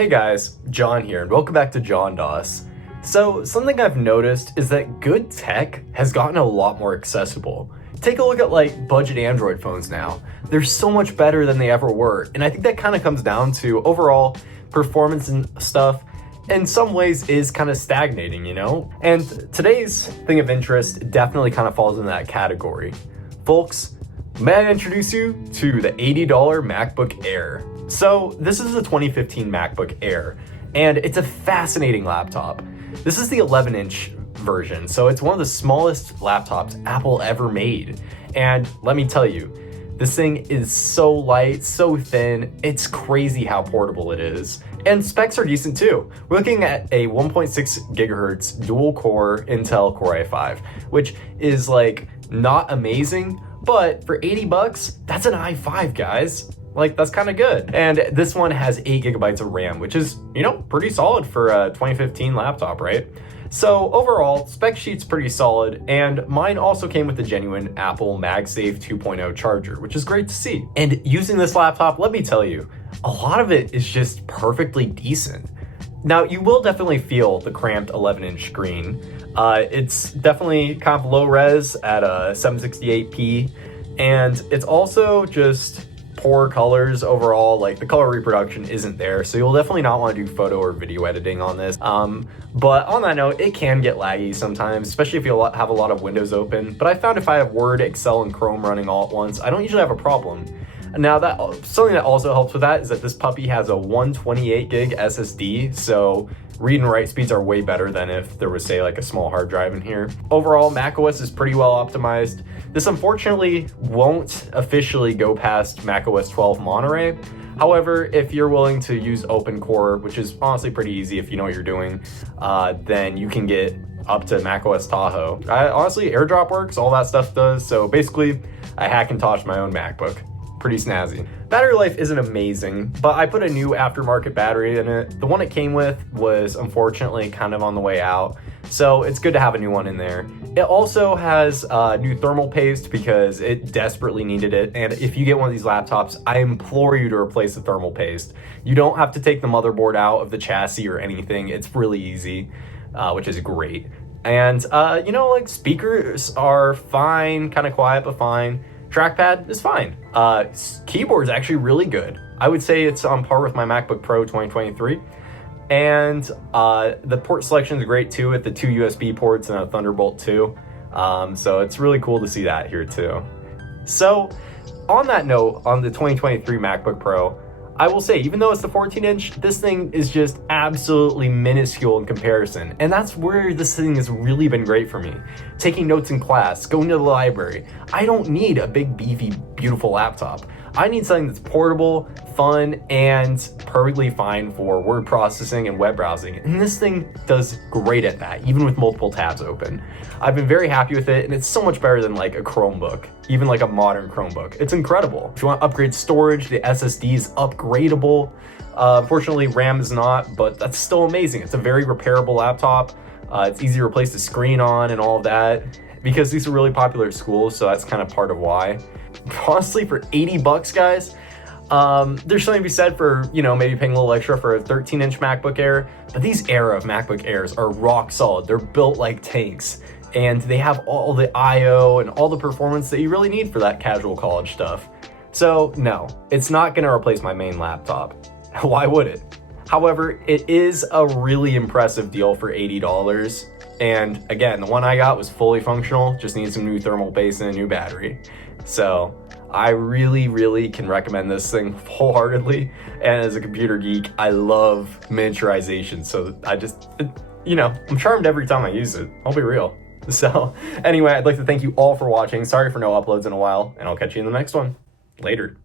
Hey guys, John here, and welcome back to John Doss. So, something I've noticed is that good tech has gotten a lot more accessible. Take a look at budget Android phones now. They're so much better than they ever were, and I think that kind of comes down to overall performance and stuff in some ways is kind of stagnating, you know? And today's thing of interest definitely kind of falls in that category. Folks, may I introduce you to the $80 MacBook Air. So this is a 2015 MacBook Air, and it's a fascinating laptop. This is the 11-inch version, so it's one of the smallest laptops Apple ever made. And let me tell you, this thing is so light, so thin, it's crazy how portable it is. And specs are decent too. We're looking at a 1.6 gigahertz dual-core Intel Core i5, which is not amazing, but for 80 bucks, that's an i5, guys. That's kind of good. And this one has 8 gigabytes of RAM, which is, pretty solid for a 2015 laptop, right? So overall, spec sheet's pretty solid, and mine also came with the genuine Apple MagSafe 2.0 charger, which is great to see. And using this laptop, let me tell you, a lot of it is just perfectly decent. Now, you will definitely feel the cramped 11-inch screen. It's definitely kind of low res at a 768p, and it's also just poor colors overall. The color reproduction isn't there, so you'll definitely not want to do photo or video editing on this. But on that note, it can get laggy sometimes, especially if you have a lot of windows open. But I found if I have Word, Excel, and Chrome running all at once, I don't usually have a problem. Now, something that also helps with that is that this puppy has a 128 gig SSD, so read and write speeds are way better than if there was, say, a small hard drive in here. Overall, macOS is pretty well optimized. This unfortunately won't officially go past macOS 12 Monterey. However, if you're willing to use OpenCore, which is honestly pretty easy if you know what you're doing, then you can get up to macOS Tahoe. Honestly, AirDrop works, all that stuff does, so basically, I hack and tosh my own MacBook. Pretty snazzy. Battery life isn't amazing, but I put a new aftermarket battery in it. The one it came with was unfortunately kind of on the way out, so it's good to have a new one in there. It also has new thermal paste because it desperately needed it, and if you get one of these laptops, I implore you to replace the thermal paste. You don't have to take the motherboard out of the chassis or anything. It's really easy, which is great. And speakers are fine, kind of quiet but fine. Trackpad is fine. Keyboard is actually really good. I would say it's on par with my MacBook Pro 2023. And the port selection is great too, with the 2 USB ports and a Thunderbolt 2. So it's really cool to see that here too. So on that note, on the 2023 MacBook Pro, I will say, even though it's the 14-inch, this thing is just absolutely minuscule in comparison. And that's where this thing has really been great for me. Taking notes in class, going to the library. I don't need a big, beefy, beautiful laptop. I need something that's portable, fun, and perfectly fine for word processing and web browsing. And this thing does great at that, even with multiple tabs open. I've been very happy with it, and it's so much better than a Chromebook, even a modern Chromebook. It's incredible. If you want to upgrade storage, the SSD is upgradable. Unfortunately, RAM is not, but that's still amazing. It's a very repairable laptop. It's easy to replace the screen on and all of that, because these are really popular at school, so that's kind of part of why. Honestly, for 80 bucks, guys, there's something to be said for, maybe paying a little extra for a 13-inch MacBook Air, but these era of MacBook Airs are rock solid. They're built like tanks, and they have all the I/O and all the performance that you really need for that casual college stuff. So no, it's not going to replace my main laptop. Why would it? However, it is a really impressive deal for $80. And again, the one I got was fully functional, just needs some new thermal paste and a new battery. So I really, really can recommend this thing wholeheartedly. And as a computer geek, I love miniaturization. So I'm charmed every time I use it. I'll be real. So anyway, I'd like to thank you all for watching. Sorry for no uploads in a while, and I'll catch you in the next one. Later.